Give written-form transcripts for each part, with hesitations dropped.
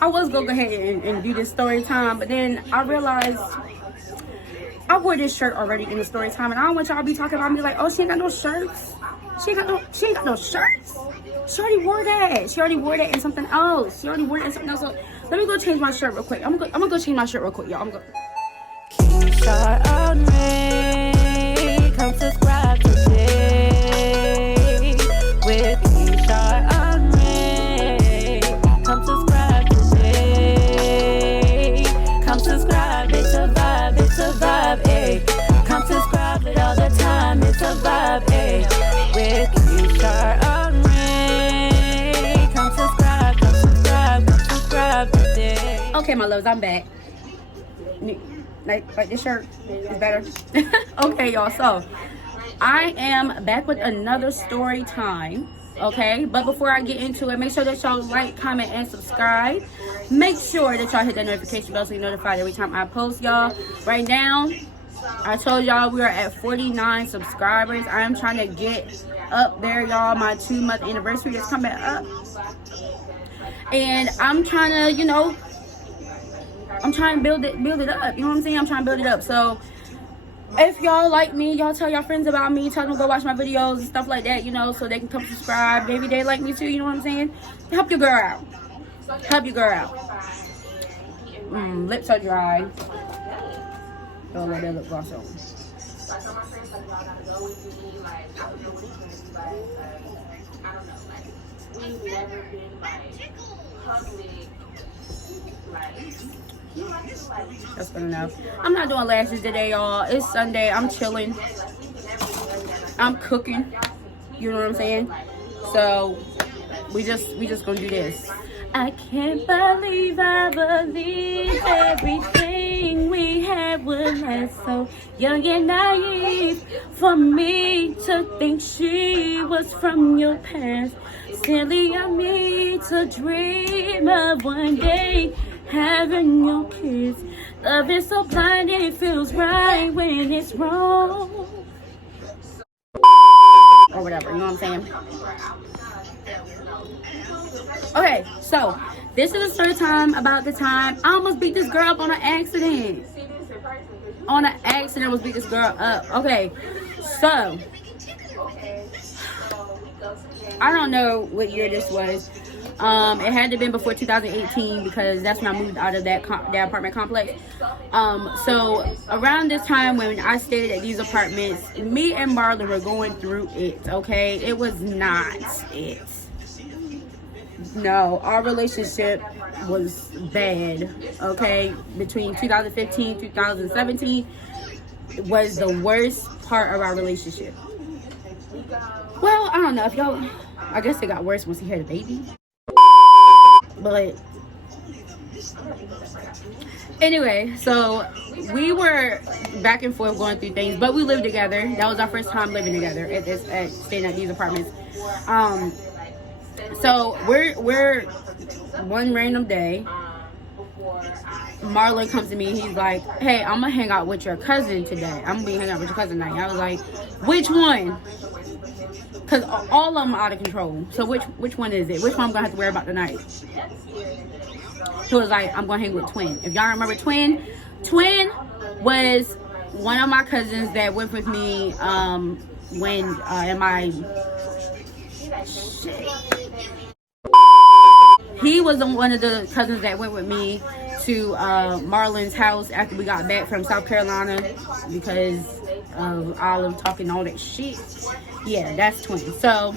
I was gonna go ahead and do this story time, but then I realized I wore this shirt already in the story time, and I don't want y'all to be talking about me like, oh, she ain't got no shirts. She ain't got no shirts. She already wore that. She already wore that in something else. She already wore that in something else. So let me go change my shirt real quick. I'm gonna go change my shirt real quick, y'all. Kesharronrae, come subscribe today with Kesharronrae. Come subscribe today. Come subscribe, it's a vibe, ayy. Come subscribe it all the time, it's a vibe, ayy. With Kesharronrae, come subscribe today. Okay, my loves, I'm back. Like this shirt is better. Okay, y'all, so I am back with another story time. Okay, but before I get into it, make sure that y'all like, comment, and subscribe. Make sure that y'all hit that notification bell so you're notified every time I post, y'all. Right now, I told y'all we are at 49 subscribers. I am trying to get up there, y'all. My 2-month anniversary is coming up, and I'm trying to, you know, I'm trying to build it up. You know what I'm saying? I'm trying to build it up. So if y'all like me, y'all tell your friends about me, tell them to go watch my videos and stuff like that, you know, so they can come subscribe. Maybe they like me too, you know what I'm saying? Help your girl out. Help your girl out. Lips are dry. Don't let that lip gloss on. That's good enough. I'm not doing lashes today, y'all. It's Sunday. I'm chilling. I'm cooking. You know what I'm saying? So we just gonna do this. I can't believe everything we had was last so young and naive for me to think she was from your past. Silly of me to dream of one day having your kids. Love is so blind, it feels right when it's wrong. Or whatever, you know what I'm saying? Okay, so this is a story time about the time I almost beat this girl up on an accident. I almost beat this girl up. Okay, so I don't know what year this was. It had to have been before 2018 because that's when I moved out of that apartment complex. So around this time when I stayed at these apartments, me and Marlon were going through it, okay? It was not it. No, our relationship was bad, okay? Between 2015 2017 was the worst part of our relationship. Well, I don't know if y'all, I guess it got worse once he had a baby. But anyway, so we were back and forth going through things, but we lived together. That was our first time living together at staying at these apartments. So we're one random day, Marlon comes to me. He's like, "Hey, I'm gonna hang out with your cousin today. I'm gonna be hanging out with your cousin tonight." I was like, "Which one?" Because all of them are out of control. So which one is it? Which one I'm gonna have to worry about tonight? He was like, "I'm gonna hang with Twin." If y'all remember Twin was one of my cousins that went with me when in my he was one of the cousins that went with me to Marlon's house after we got back from South Carolina because of Olive talking all that shit. Yeah, that's Twin. So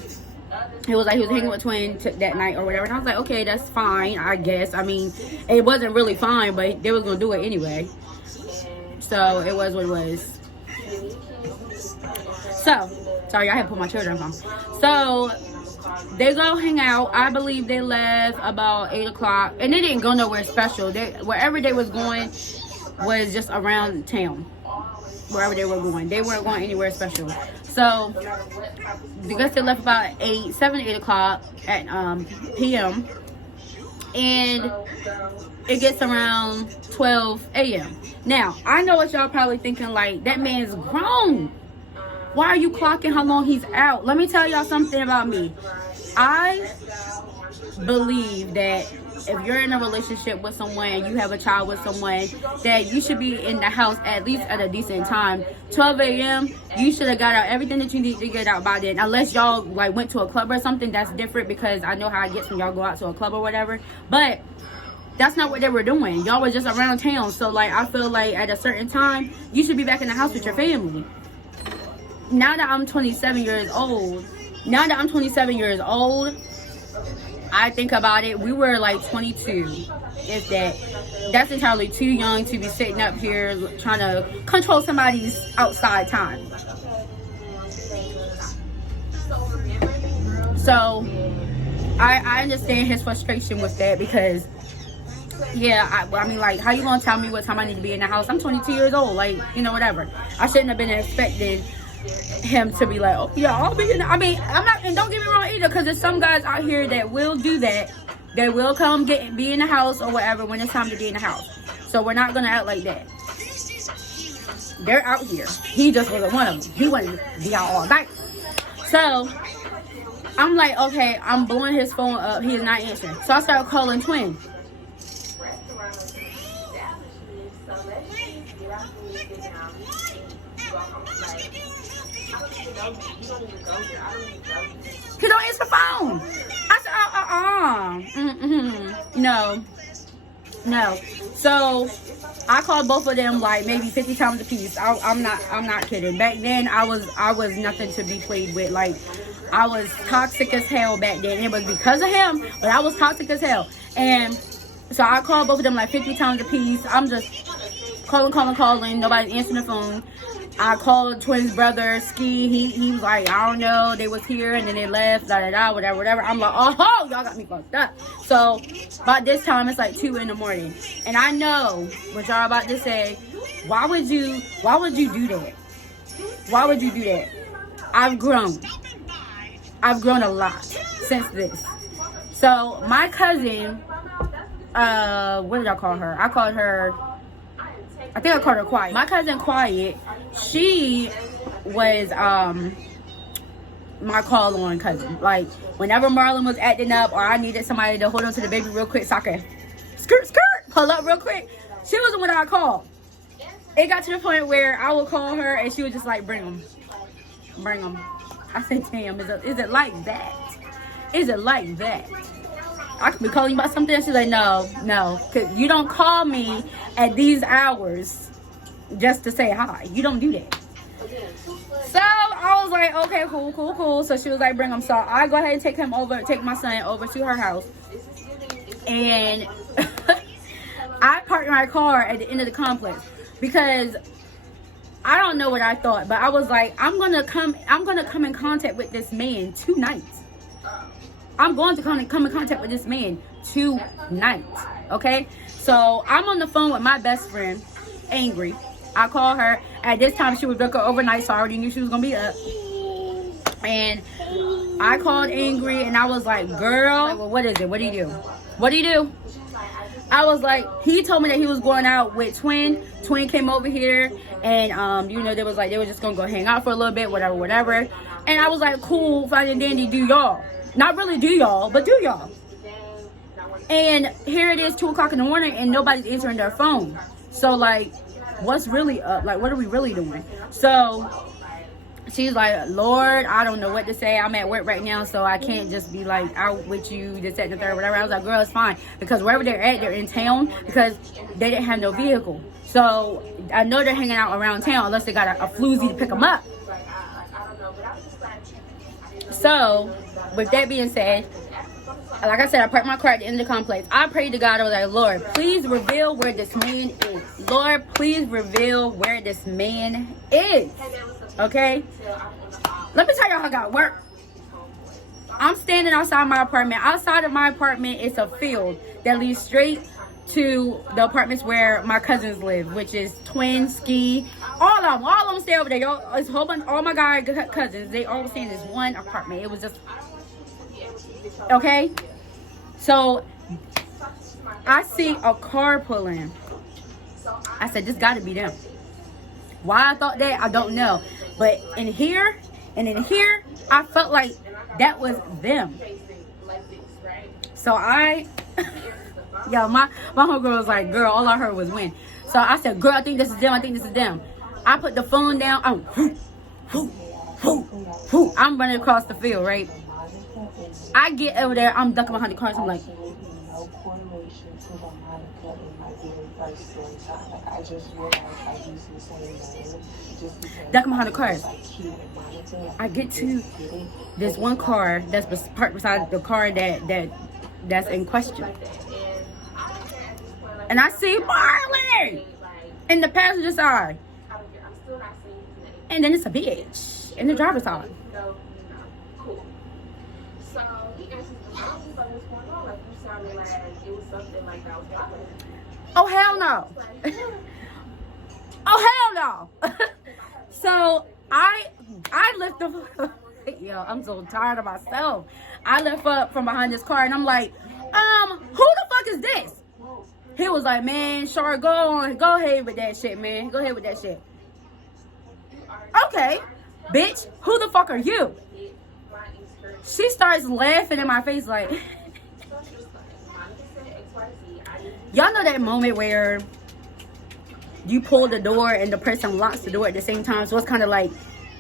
it was like he was hanging with Twin that night or whatever, and I was like, okay, that's fine, I guess. I mean, it wasn't really fine, but they was gonna do it anyway, so it was what it was. So sorry, I had to put my children on. So they go hang out. I believe they left about 8 o'clock, and they didn't go nowhere special. Wherever they was going was just around town. Wherever they were going, they weren't going anywhere special. So I guess they left about 7 to 8 o'clock at p.m. and it gets around 12 a.m. Now I know what y'all probably thinking, like, that man's grown. Why are you clocking how long he's out? Let me tell y'all something about me. I believe that if you're in a relationship with someone and you have a child with someone, that you should be in the house at least at a decent time. 12 a.m. you should have got out everything that you need to get out by then, unless y'all like went to a club or something. That's different, because I know how it gets when y'all go out to a club or whatever, but that's not what they were doing. Y'all was just around town. So like, I feel like at a certain time you should be back in the house with your family. Now that I'm 27 years old, I think about it, we were like 22, if that. That's entirely too young to be sitting up here trying to control somebody's outside time. So I understand his frustration with that, because yeah, I mean, like, how you gonna tell me what time I need to be in the house? I'm 22 years old, like, you know, whatever. I shouldn't have been expecting him to be like, oh yeah, I'll be in the, I mean, I'm not, and don't get me wrong either, because there's some guys out here that will do that. They will come be in the house or whatever when it's time to be in the house. So we're not gonna act like that. They're out here. He just wasn't one of them. He wanted to be out all night. So I'm like, okay, I'm blowing his phone up. He is not answering. So I started calling Twin. He don't answer the phone. I said, no. So I called both of them like maybe 50 times a piece. I'm not kidding. Back then I was nothing to be played with. Like, I was toxic as hell back then. It was because of him, but I was toxic as hell. And so I called both of them like 50 times a piece. I'm just calling. Nobody's answering the phone. I called Twin's brother, Ski. He was like, I don't know, they was here and then they left, whatever. I'm like, oh, y'all got me fucked up. So by this time it's like 2 a.m. and I know what y'all about to say. Why would you do that? Why would you do that? I've grown a lot since this. So my cousin, what did I call her? I think I called her Quiet. My cousin Quiet, she was my call-on cousin. Like, whenever Marlon was acting up or I needed somebody to hold on to the baby real quick so I could skirt, pull up real quick, she was the one I called. It got to the point where I would call her and she would just like, bring them. I said, damn, is it like that? Is it like that? I could be calling you about something and she's like, no, because you don't call me at these hours just to say hi. You don't do that. So I was like, okay, cool. So she was like, bring him. So I go ahead and take my son over to her house. And I parked my car at the end of the complex because I don't know what I thought, but I was like, I'm gonna come in contact with this man tonight. I'm going to come in contact with this man tonight. Okay? So I'm on the phone with my best friend, Angry. I call her. At this time, she was working overnight, so I already knew she was going to be up. And I called Angry, and I was like, girl, like, well, what is it? What do you do? What do you do? I was like, he told me that he was going out with Twin. Twin came over here, and, they were just going to go hang out for a little bit, whatever. And I was like, cool, fine and dandy, do y'all. Not really do y'all, but do y'all. And here it is, 2 o'clock in the morning, and nobody's answering their phone. So, like, what's really up? Like, what are we really doing? So she's like, Lord, I don't know what to say. I'm at work right now, so I can't just be like out with you, this, that, and the third, whatever. I was like, girl, it's fine. Because wherever they're at, they're in town because they didn't have no vehicle. So I know they're hanging out around town unless they got a floozy to pick them up. So with that being said, like I said, I parked my car at the end of the complex. I prayed to God. I was like, Lord, please reveal where this man is. Lord, please reveal where this man is. Okay? Let me tell y'all how I got work. I'm standing outside my apartment. Outside of my apartment is a field that leads straight to the apartments where my cousins live, which is Twin, Ski, all of them stay over there. Y'all, it's a whole bunch, all my guy cousins, they all stay in this one apartment. It was just, okay? So I see a car pull in. I said, this gotta be them. Why I thought that, I don't know. But in here, and in here, I felt like that was them. So I Yo, my homegirl was like, girl, all I heard was win. So I said, girl, I think this is them. I think this is them. I put the phone down. I'm running across the field, right? I get over there. I'm ducking behind the cars. I'm like, ducking behind the cars. I get to this one car that's parked beside the car that's in question. And I see Marlon in the passenger side. And then it's a bitch in the driver's side. Oh, hell no. Oh, hell no. So I lift up. Yo, I'm so tired of myself. I lift up from behind this car and I'm like, who the fuck is this? He was like, man, Char, go ahead with that shit, man. Go ahead with that shit. Okay, bitch, who the fuck are you? She starts laughing in my face like, y'all know that moment where you pull the door and the person locks the door at the same time, so it's kind of like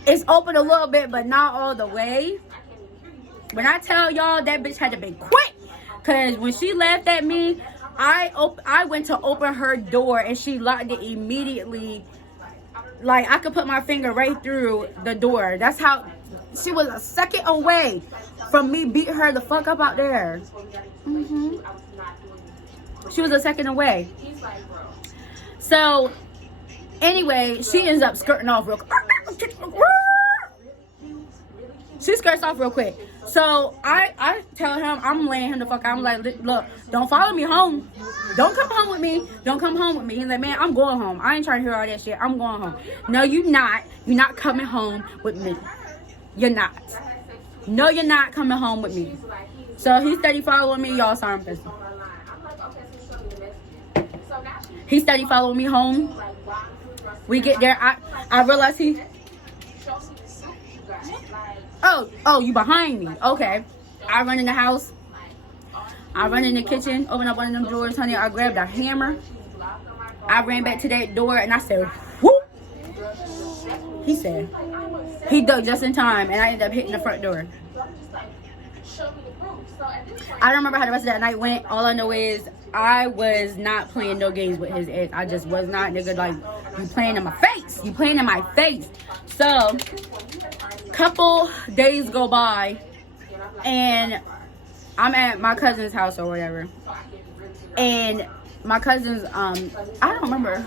it's open a little bit but not all the way. When I tell y'all, that bitch had to be quick, because when she laughed at me, I went to open her door and she locked it immediately. Like, I could put my finger right through the door. That's how she was a second away from me beating her the fuck up out there. She was a second away. So anyway, she ends up skirting off real quick. She skirts off real quick. So I tell him, I'm laying him the fuck out. I'm like, look, don't follow me home. Don't come home with me. Don't come home with me. He's like, man, I'm going home. I ain't trying to hear all that shit. I'm going home. No, you not. You're not coming home with me. You're not. No, you're not coming home with me. So he steady following me. Y'all saw him pissing. He steady following me home. We get there. I realize he... Oh, you behind me. Okay. I run in the house. I run in the kitchen, open up one of them drawers, honey. I grabbed a hammer. I ran back to that door and I said, whoop. He said, he ducked just in time and I ended up hitting the front door. I don't remember how the rest of that night went. All I know is I was not playing no games with his ex. I just was not, nigga. Like, you playing in my face. You playing in my face. So, couple days go by and I'm at my cousin's house or whatever. And my cousin's, I don't remember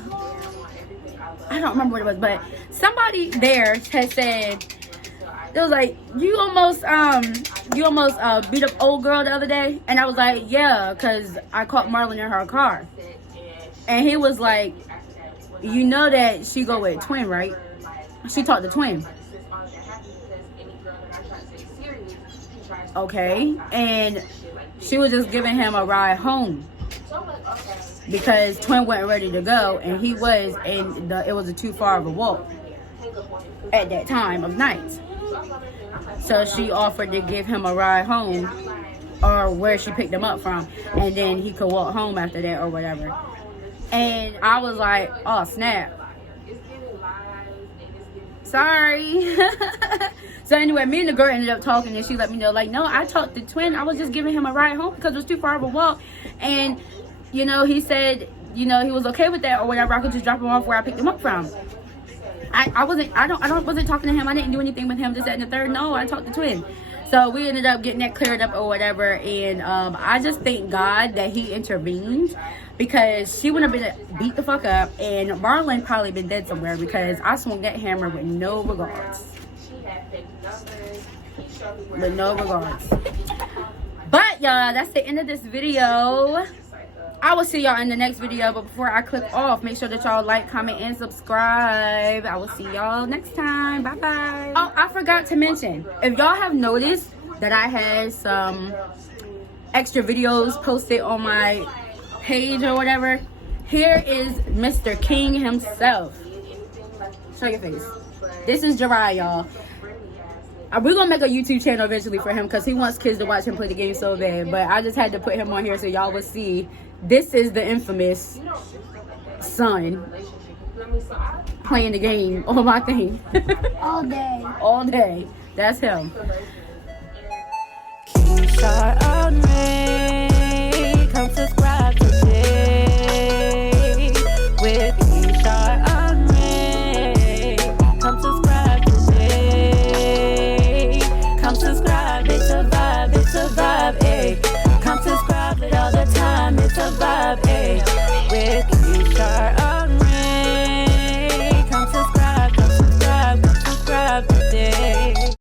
what it was, but somebody there had said, it was like, you almost beat up old girl the other day. And I was like, yeah, because I caught Marlon in her car. And he was like, you know that she go with Twin, right? She talked to Twin. Okay. And she was just giving him a ride home because Twin wasn't ready to go, and he was, and it was too far of a walk at that time of night. So she offered to give him a ride home, or where she picked him up from, and then he could walk home after that or whatever. And I was like, oh snap, sorry. So anyway, me and the girl ended up talking, and she let me know, like, no, I talked to Twin. I was just giving him a ride home because it was too far of a walk. And, you know, he said, you know, he was okay with that or whatever. I could just drop him off where I picked him up from. I wasn't talking to him. I didn't do anything with him, this, that, and the third. No, I talked to Twin. So we ended up getting that cleared up or whatever. And I just thank God that he intervened, because she would have been beat the fuck up, and Marlon probably been dead somewhere, because I swung that hammer with no regards. With no regards. But y'all, that's the end of this video. I will see y'all in the next video, but before I click off, make sure that y'all like, comment, and subscribe. I will see y'all next time. Bye bye. Oh, I forgot to mention, if y'all have noticed that I had some extra videos posted on my page or whatever, here is Mr. King himself. Show your face. This is Jiraiya, y'all. We're gonna make a YouTube channel eventually for him, because he wants kids to watch him play the game so bad, but I just had to put him on here so y'all would see This is the infamous son playing the game on my thing. All day. All day. That's him. Kesharronrae, come subscribe today with Kesharronrae. Come subscribe today. Come subscribe, it's a vibe, ayy. Come subscribe it all the time, it's a vibe, ayy. With